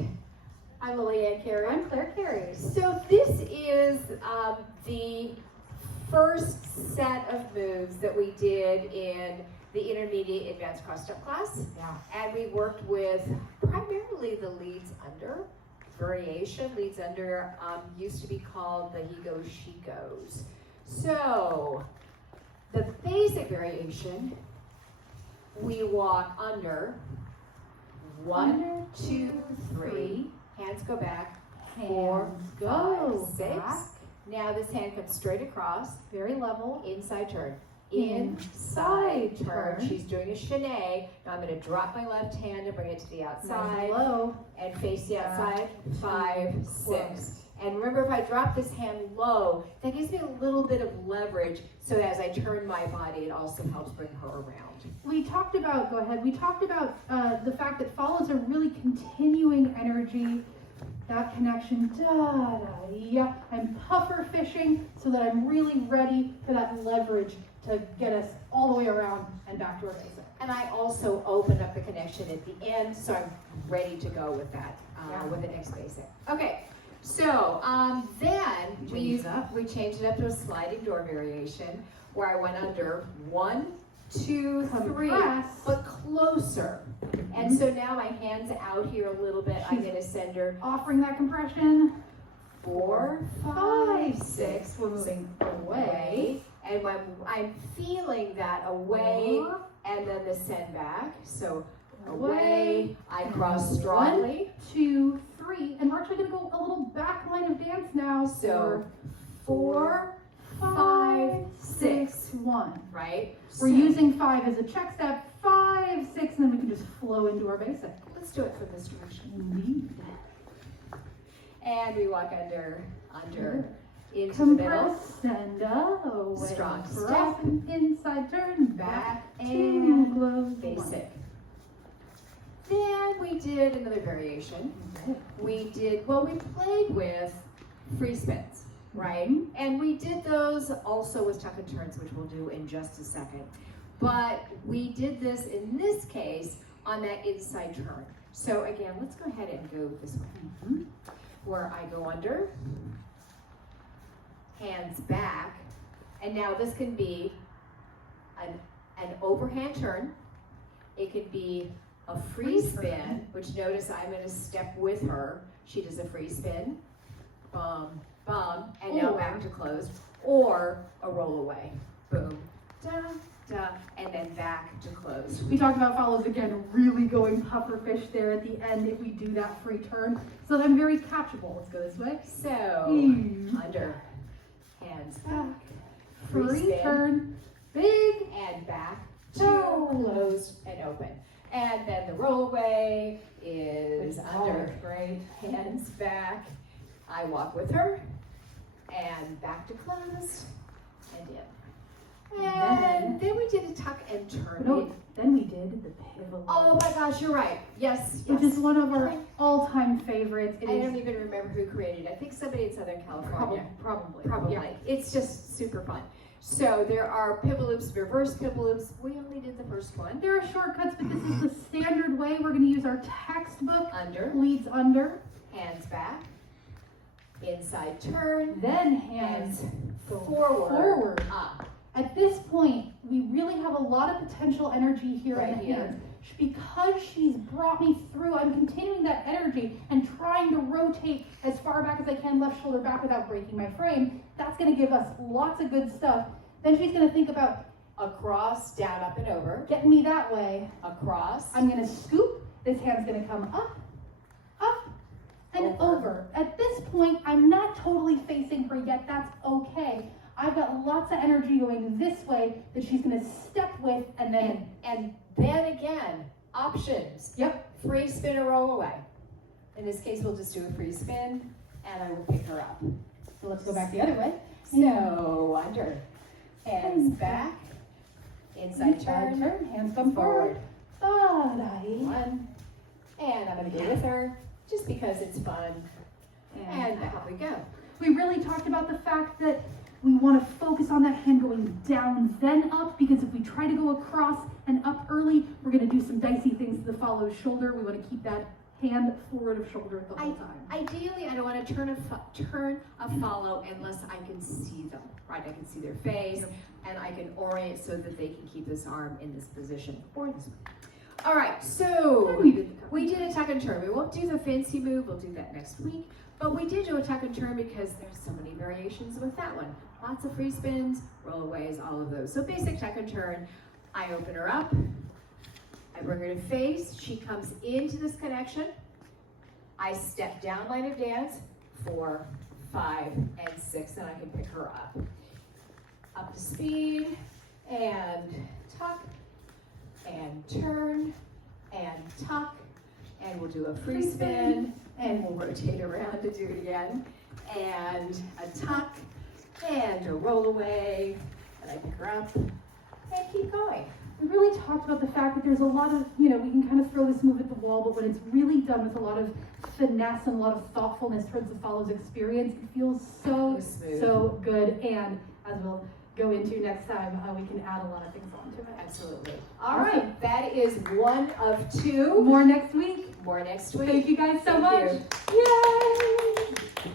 right. I'm Lillian Carey. I'm Claire Carey. So this is the first set of moves that we did in the intermediate advanced cross-step class. Yeah. And we worked with primarily the leads under variation. Leads under used to be called the Higo-Shikos. So the basic variation, we walk under, 1, 2, 3, hands go back, 4, go 5, 6. back. Now this hand comes straight across, Very level. inside turn. Inside Inside turn. turn. She's doing a chaîné. Now I'm going to drop my left hand and bring it to the outside. Low. And face the Back outside. 5, to 6. close. And remember, if I drop this hand low, that gives me a little bit of leverage, so that as I turn my body, it also helps bring her around. We talked about, go ahead, we talked about the fact that follows are really continuing energy, that connection, yeah. I'm puffer fishing so that I'm really ready for that leverage to get us all the way around and back to our basic. And I also open up the connection at the end, so I'm ready to go with that, with the next basic. Okay, so then we changed it up to a sliding door variation, where I went under 1, 2, 3, but closer. And so now my hand's out here a little bit. I'm going to send her Offering that compression. 4, 5, 6. We're moving away. And when I'm feeling that away, and then the send back. So away, I cross strongly. 1, 2, 3. And we're actually going to go a little back line of dance now. So 4, 5, 6. 1. Right? We're using 5 as a check step, 5, 6, and then we can just flow into our basic. Let's do it from this direction. Indeed. And we walk under, into the middle. Compress, send away. Strong Cross, step. inside turn, Back to and close. basic. Then we did another variation. We played with free spins, right? And we did those also with tuck and turns, which we'll do in just a second. But we did this, in this case, on that inside turn. So again, let's go ahead and go this way. Where I go under, hands back, and now this can be an overhand turn. It could be a free spin, which notice I'm going to step with her. She does a free spin, bum, bum, and now back to close, or a roll away, boom, da, da, and then back to close. We talked about follows again, really going puffer fish there at the end if we do that free turn. So that I'm very catchable. Let's go this way. So, under, hands back, Free spin, turn, big, and back to close and open. And then the roll away is under, great. hands back. I walk with her, and back to close, and in. And then we did a tuck and turn. No, then we did the pivot. Oh my gosh, you're right. Yes, Which is one of our all-time favorites. I don't even remember who created it. I think somebody in Southern California. Probably. Yeah. It's just super fun. So there are pivot loops, reverse pivot loops. We only did the first one. There are shortcuts, but this is the standard way. We're going to use our textbook. Under, Leads under, hands back, inside turn, then hands forward, up. At this point, we really have a lot of potential energy here Right in the here. hands. Because she's brought me through, I'm continuing that energy and trying to rotate as far back as I can, left shoulder back without breaking my frame. That's going to give us lots of good stuff. Then she's going to think about Across, down, up, and over. getting me that way. Across. I'm going to scoop. This hand's going to come up, and over. At this point, I'm not totally facing her yet. That's okay. I've got lots of energy going this way that she's going to step with, and then again, options. Yep. Free spin or roll away. In this case, we'll just do a free spin, and I will pick her up. So let's go back the other way. So, under, hands back, inside turn, hands come forward. one, and I'm going to go with her, just because it's fun, and back we go. We really talked about the fact that we want to focus on that hand going down, then up, because if we try to go across and up early, we're going to do some dicey things to the follow shoulder. We want to keep that hand forward of shoulder the whole time. Ideally, I don't want to turn a follow unless I can see them, right? I can see their face, and I can orient so that they can keep this arm in this position or this one. All right, so we did a tuck and turn. We won't do the fancy move. We'll do that next week. But we did do a tuck and turn because there's so many variations with that one. Lots of free spins, rollaways, all of those. So basic tuck and turn. I open her up. I bring her to face. She comes into this connection. I step down line of dance, 4, 5, and 6, and I can pick her up. Up to speed, and tuck, and turn, and tuck, and we'll do a free spin, and we'll rotate around to do it again, and a tuck, and a rollaway, and I pick her up, and keep going. We really talked about the fact that there's a lot of, we can kind of throw this move at the wall, but when it's really done with a lot of finesse and a lot of thoughtfulness towards the follows experience, it feels so smooth. So good. And as we'll go into next time, we can add a lot of things onto it. Absolutely. All right, that is one of 2. More next week. More next week. Thank you guys so Thank much. you. Yay!